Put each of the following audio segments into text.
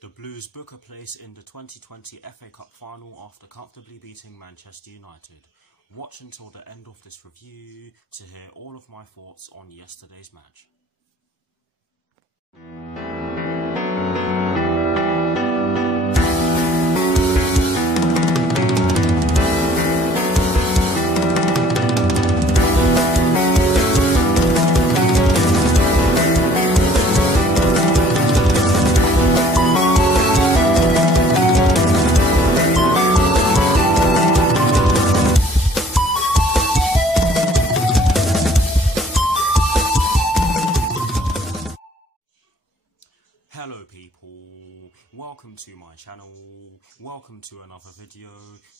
The Blues book a place in the 2020 FA Cup final after comfortably beating Manchester United. Watch until the end of this review to hear all of my thoughts on yesterday's match. Hello people, welcome to my channel, welcome to another video.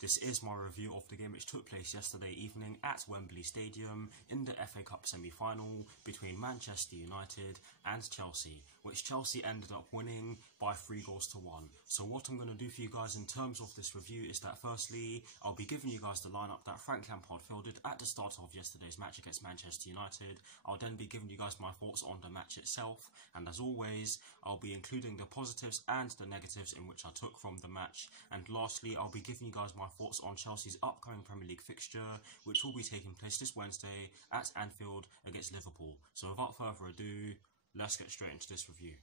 This is my review of the game which took place yesterday evening at Wembley Stadium in the FA Cup semi-final between Manchester United and Chelsea, which Chelsea ended up winning by 3-1. So what I'm going to do for you guys in terms of this review is that firstly, I'll be giving you guys the lineup that Frank Lampard fielded at the start of yesterday's match against Manchester United. I'll then be giving you guys my thoughts on the match itself, and as always, I'll be including the positives and the negatives in which I took from the match, and lastly I'll be giving you guys my thoughts on Chelsea's upcoming Premier League fixture, which will be taking place this Wednesday at Anfield against Liverpool. So without further ado, let's get straight into this review.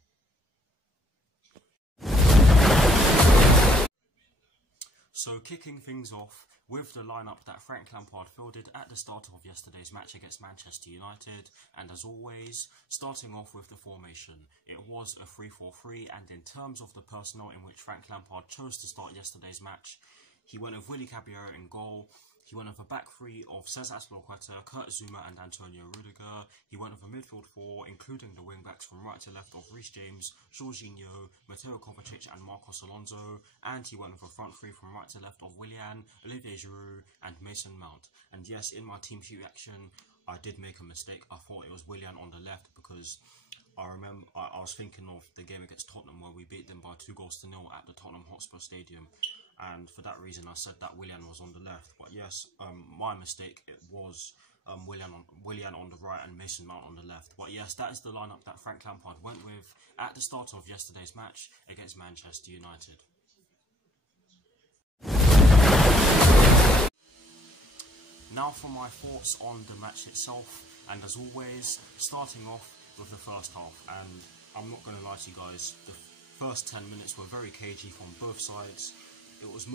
So kicking things off with the lineup that Frank Lampard fielded at the start of yesterday's match against Manchester United, and as always, starting off with the formation. It was a 3-4-3, and in terms of the personnel in which Frank Lampard chose to start yesterday's match, he went with Willy Caballero in goal. He went with a back three of Cesar Azpilicueta, Kurt Zouma and Antonio Rudiger. He went with a midfield four, including the wing-backs from right to left of Reece James, Jorginho, Mateo Kovacic and Marcos Alonso. And he went with a front three from right to left of Willian, Olivier Giroud and Mason Mount. And yes, in my team sheet reaction, I did make a mistake. I thought it was Willian on the left because I remember I was thinking of the game against Tottenham where we beat them by 2-0 at the Tottenham Hotspur Stadium. And for that reason I said that Willian was on the left, but yes, my mistake, it was Willian on the right and Mason Mount on the left. But yes, that is the lineup that Frank Lampard went with at the start of yesterday's match against Manchester United. Now for my thoughts on the match itself, and as always, starting off with the first half, and I'm not going to lie to you guys, the first 10 minutes were very cagey from both sides. It was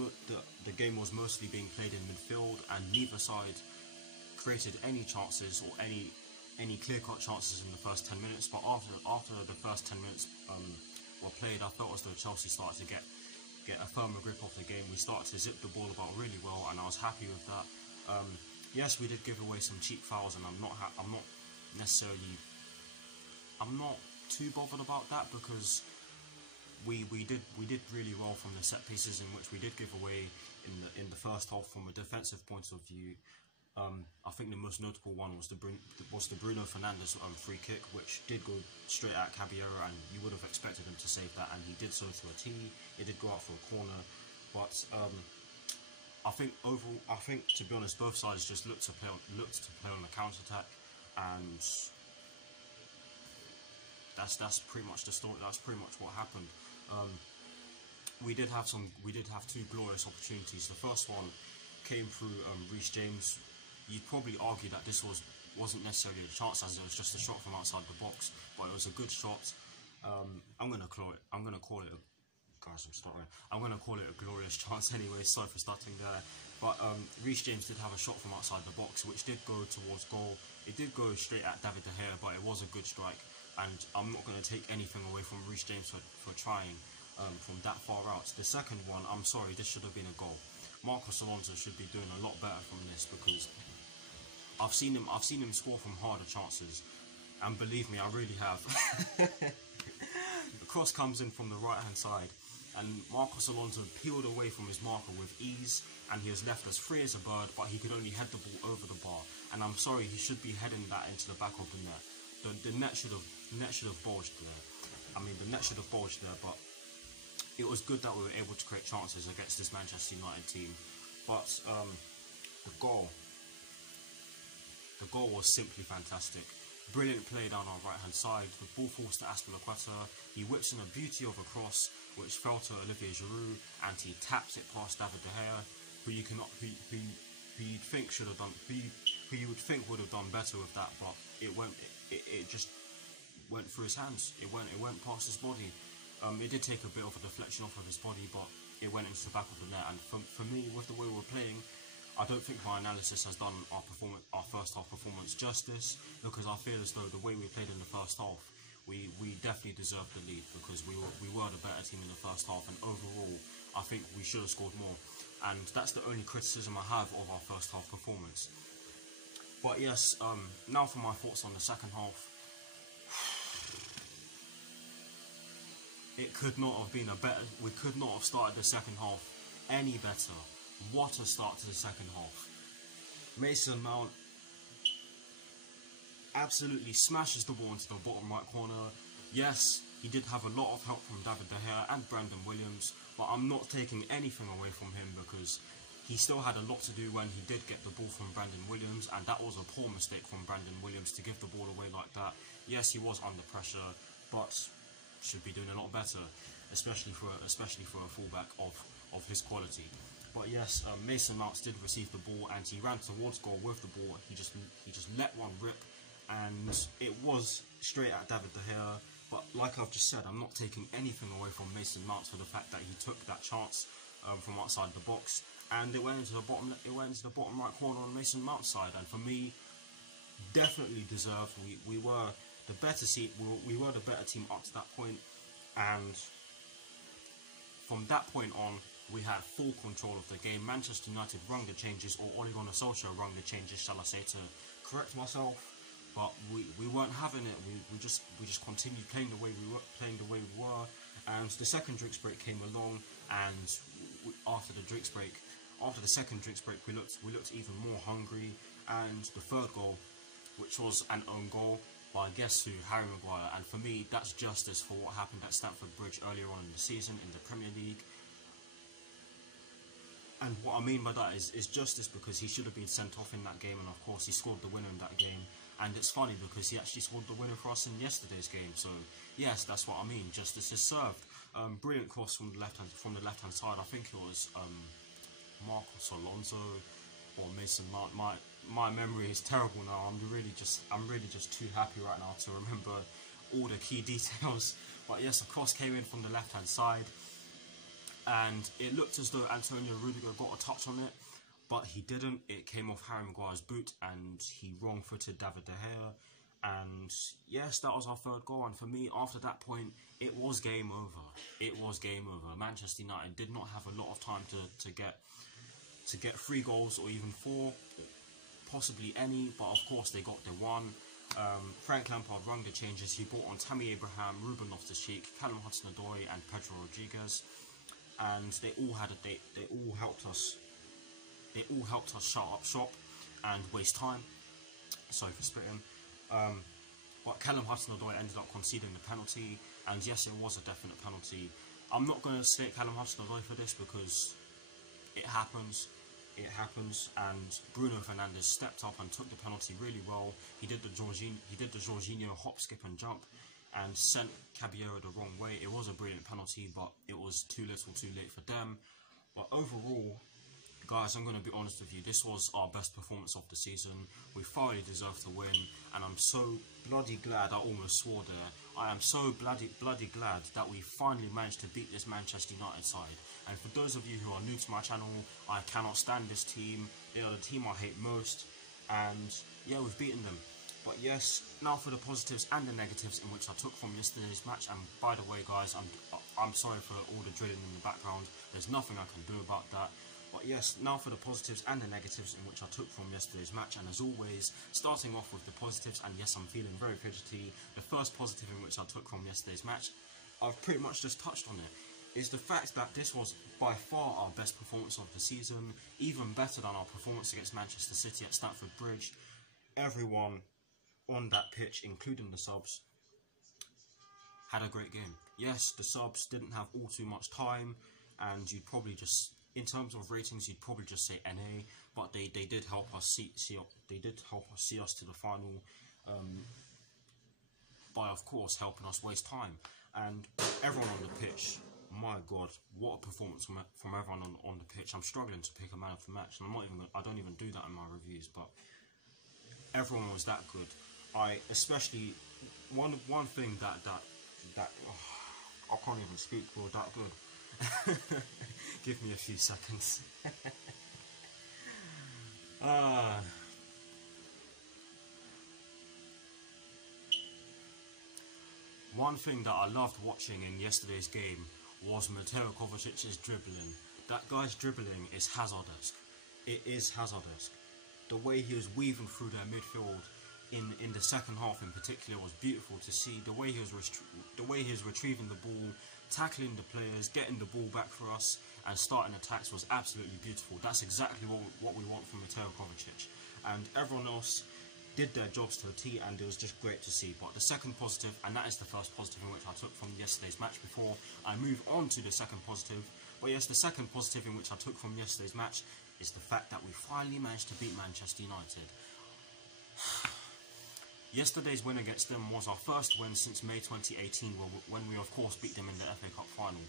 the game was mostly being played in midfield, and neither side created any chances or any clear-cut chances in the first 10 minutes. But after the first 10 minutes were played, I felt as though Chelsea started to get a firmer grip of the game. We started to zip the ball about really well, and I was happy with that. Yes, we did give away some cheap fouls, and I'm not too bothered about that because we did really well from the set pieces in which we did give away in the first half from a defensive point of view. I think the most notable one was the Bruno Fernandes free kick, which did go straight at Caballero, and you would have expected him to save that, and he did so to a T. It did go out for a corner, but I think overall, to be honest, both sides just looked to play on the counter attack, and that's pretty much the story. That's pretty much what happened. We did have two glorious opportunities. The first one came through Reece James. You'd probably argue that this wasn't necessarily a chance, as it was just a shot from outside the box, but it was a good shot. I'm gonna call it a glorious chance anyway. Sorry for starting there, but Reece James did have a shot from outside the box, which did go towards goal. It did go straight at David De Gea, but it was a good strike. And I'm not going to take anything away from Reece James for trying from that far out. The second one, I'm sorry, this should have been a goal. Marcos Alonso should be doing a lot better from this, because I've seen him score from harder chances, and believe me, I really have. The cross comes in from the right hand side, and Marcos Alonso peeled away from his marker with ease, and he was left as free as a bird, but he could only head the ball over the bar. And I'm sorry, he should be heading that into the back of the net. The net should have bulged there. I mean, the net should have bulged there, but it was good that we were able to create chances against this Manchester United team. But the goal was simply fantastic. Brilliant play down our right hand side. The ball falls to Aspilicueta. He whips in a beauty of a cross, which fell to Olivier Giroud, and he taps it past David De Gea, who you cannot, who you'd think should have done, who you would think would have done better with that, but it went, it just went through his hands. It went past his body. It did take a bit of a deflection off of his body, but it went into the back of the net. And for me, with the way we're playing, I don't think my analysis has done our first half performance justice, because I feel as though the way we played in the first half, we definitely deserved the lead, because we were the better team in the first half, and overall I think we should have scored more, and that's the only criticism I have of our first half performance. But yes, now for my thoughts on the second half. It could not have been a better. We could not have started the second half any better. What a start to the second half. Mason Mount absolutely smashes the ball into the bottom right corner. Yes, he did have a lot of help from David De Gea and Brandon Williams, but I'm not taking anything away from him, because he still had a lot to do when he did get the ball from Brandon Williams, and that was a poor mistake from Brandon Williams to give the ball away like that. Yes, he was under pressure, but should be doing a lot better, especially for a fullback of his quality. But yes, Mason Mount did receive the ball, and he ran towards goal with the ball. He just let one rip, and it was straight at David De Gea. But like I've just said, I'm not taking anything away from Mason Mount for the fact that he took that chance from outside the box, and it went into the bottom. It went into the bottom right corner on Mason Mount's side, and for me, definitely deserved. We were the better seat. We were the better team up to that point, and from that point on, we had full control of the game. Manchester United rung the changes, or Ole Gunnar Solskjaer rung the changes, shall I say, to correct myself. But we weren't having it. We just continued playing the way we were. And the second drinks break came along, and after the second drinks break, we looked even more hungry. And the third goal, which was an own goal by guess who, Harry Maguire. And for me, that's justice for what happened at Stamford Bridge earlier on in the season in the Premier League. And what I mean by that is justice, because he should have been sent off in that game, and of course he scored the winner in that game. And it's funny because he actually scored the winner for us in yesterday's game. So yes, that's what I mean. Justice is served. Brilliant cross from the left hand side. I think it was Marcos Alonso or Mason Mount. My memory is terrible now. I'm really just too happy right now to remember all the key details. But yes, a cross came in from the left hand side, and it looked as though Antonio Rudiger got a touch on it, but he didn't. It came off Harry Maguire's boot, and he wrong-footed David De Gea. And yes, that was our third goal. And for me, after that point, it was game over. It was game over. Manchester United did not have a lot of time to get 3 goals or even 4, possibly any. But of course, they got the one. Frank Lampard rung the changes. He brought on Tammy Abraham, Ruben Loftus-Cheek, Callum Hudson-Odoi, and Pedro Rodriguez, and they all helped us. They all helped us shut up shop and waste time. Sorry for spitting. But Callum Hudson-Odoi ended up conceding the penalty, and yes, it was a definite penalty. I'm not going to slate Callum Hudson-Odoi for this, because it happens. It happens, and Bruno Fernandes stepped up and took the penalty really well. He did the Jorginho hop, skip and jump, and sent Caballero the wrong way. It was a brilliant penalty, but it was too little too late for them. But overall, guys, I'm going to be honest with you, this was our best performance of the season. We thoroughly deserved to win, and I'm so bloody glad. I almost swore there. I am so bloody glad that we finally managed to beat this Manchester United side. And for those of you who are new to my channel, I cannot stand this team. They are the team I hate most, and yeah, we've beaten them. But yes, now for the positives and the negatives in which I took from yesterday's match. And by the way, guys, I'm sorry for all the drilling in the background. There's nothing I can do about that. But yes, now for the positives and the negatives in which I took from yesterday's match. And as always, starting off with the positives, and yes, I'm feeling very fidgety. The first positive in which I took from yesterday's match, I've pretty much just touched on it, is the fact that this was by far our best performance of the season, even better than our performance against Manchester City at Stamford Bridge. Everyone on that pitch, including the subs, had a great game. Yes, the subs didn't have all too much time, and you'd probably just, in terms of ratings, you'd probably just say NA, but they did help us see us to the final. by, of course, helping us waste time. And everyone on the pitch, my God, what a performance from everyone on the pitch. I'm struggling to pick a man of the match, and I don't even do that in my reviews, but everyone was that good. One thing that I can't even speak for that good. Give me a few seconds. One thing that I loved watching in yesterday's game was Mateo Kovacic's dribbling. That guy's dribbling is hazardesque. It is hazardesque. The way he was weaving through their midfield in the second half in particular was beautiful to see. The way he was retrieving the ball, tackling the players, getting the ball back for us, and starting attacks was absolutely beautiful. That's exactly what we want from Mateo Kovacic. And everyone else did their jobs to a T, and it was just great to see. But the second positive, and that is the first positive in which I took from yesterday's match before I move on to the second positive. But yes, the second positive in which I took from yesterday's match is the fact that we finally managed to beat Manchester United. Yesterday's win against them was our first win since May 2018, when we of course beat them in the FA Cup final.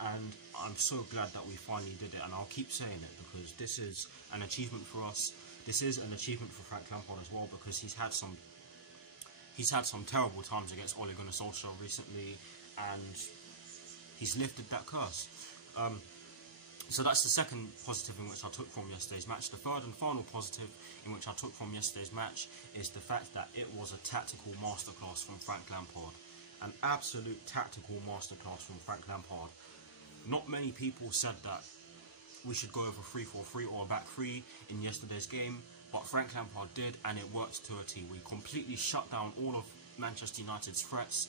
And I'm so glad that we finally did it, and I'll keep saying it because this is an achievement for us. This is an achievement for Frank Lampard as well, because he's had some terrible times against Ole Gunnar Solskjaer recently, and he's lifted that curse. So that's the second positive in which I took from yesterday's match. The third and final positive in which I took from yesterday's match is the fact that it was a tactical masterclass from Frank Lampard. An absolute tactical masterclass from Frank Lampard. Not many people said that we should go over 3-4-3 or a back three in yesterday's game, but Frank Lampard did, and it worked to a T. We completely shut down all of Manchester United's threats.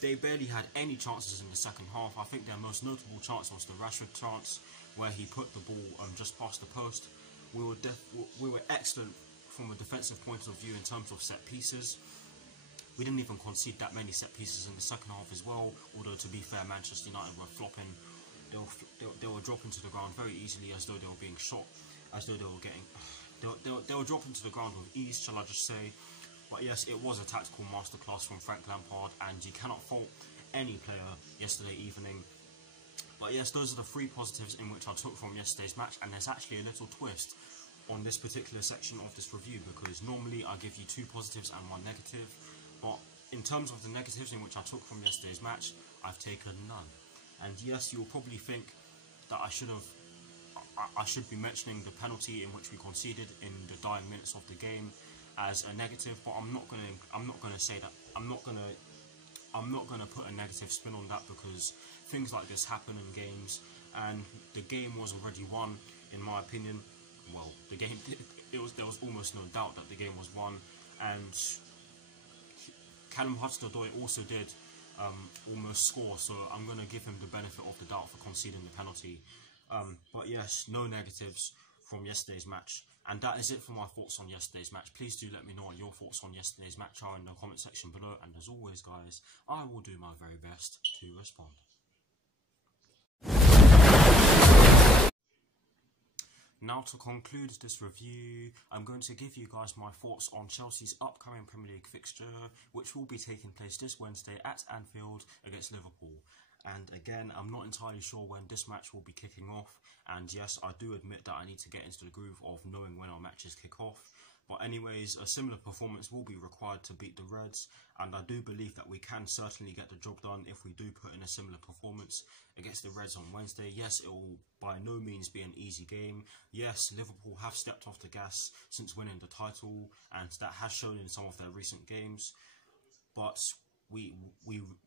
They barely had any chances in the second half. I think their most notable chance was the Rashford chance, where he put the ball just past the post. We were excellent from a defensive point of view in terms of set pieces. We didn't even concede that many set pieces in the second half as well, although to be fair, Manchester United were flopping. They were dropping to the ground very easily, as though they were being shot, as though they were getting... They were dropping to the ground with ease, shall I just say. But yes, it was a tactical masterclass from Frank Lampard, and you cannot fault any player yesterday evening. But yes, those are the three positives in which I took from yesterday's match, and there's actually a little twist on this particular section of this review, because normally I give you two positives and one negative, but in terms of the negatives in which I took from yesterday's match, I've taken none. And yes, you'll probably think that I should be mentioning the penalty in which we conceded in the dying minutes of the game as a negative, but I'm not gonna say that. I'm not gonna put a negative spin on that, because things like this happen in games, and the game was already won, in my opinion. Well, there was almost no doubt that the game was won, and Callum Hudson-Odoi also did almost score, so I'm going to give him the benefit of the doubt for conceding the penalty. But yes, no negatives from yesterday's match. And that is it for my thoughts on yesterday's match. Please do let me know what your thoughts on yesterday's match are in the comment section below. And as always, guys, I will do my very best to respond. Now, to conclude this review, I'm going to give you guys my thoughts on Chelsea's upcoming Premier League fixture, which will be taking place this Wednesday at Anfield against Liverpool. And again, I'm not entirely sure when this match will be kicking off. And yes, I do admit that I need to get into the groove of knowing when our matches kick off. But anyways, a similar performance will be required to beat the Reds, and I do believe that we can certainly get the job done if we do put in a similar performance against the Reds on Wednesday. Yes, it will by no means be an easy game. Yes, Liverpool have stepped off the gas since winning the title, and that has shown in some of their recent games. But we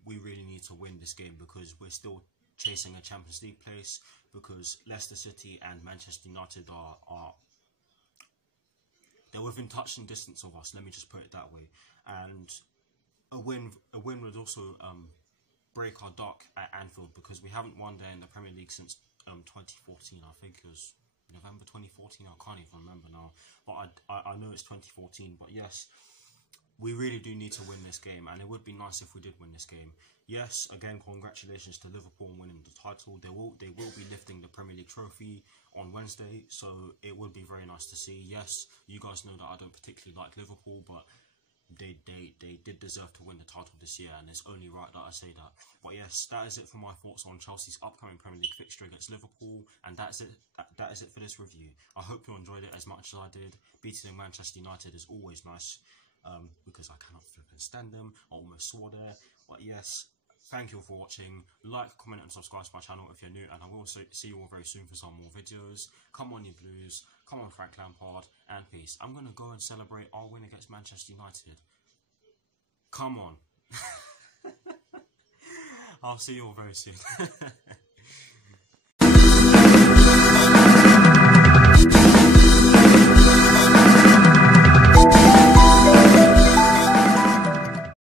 really need to win this game, because we're still chasing a Champions League place, because Leicester City and Manchester United are they're within touching distance of us, let me just put it that way. And a win would also break our duck at Anfield, because we haven't won there in the Premier League since 2014. I think it was November 2014, I can't even remember now. But I know it's 2014, but yes, we really do need to win this game, and it would be nice if we did win this game. Yes, again, congratulations to Liverpool on winning the title. They will be lifting the Premier League trophy on Wednesday, so it would be very nice to see. Yes, you guys know that I don't particularly like Liverpool, but they did deserve to win the title this year, and it's only right that I say that. But yes, that is it for my thoughts on Chelsea's upcoming Premier League fixture against Liverpool, and that's it. That is it for this review. I hope you enjoyed it as much as I did. Beating Manchester United is always nice, because I cannot flip and stand them. I almost swore there. But yes, thank you all for watching. Like, comment and subscribe to my channel if you're new, and I will see you all very soon for some more videos. Come on, you Blues. Come on, Frank Lampard. And peace. I'm going to go and celebrate our win against Manchester United. Come on. I'll see you all very soon.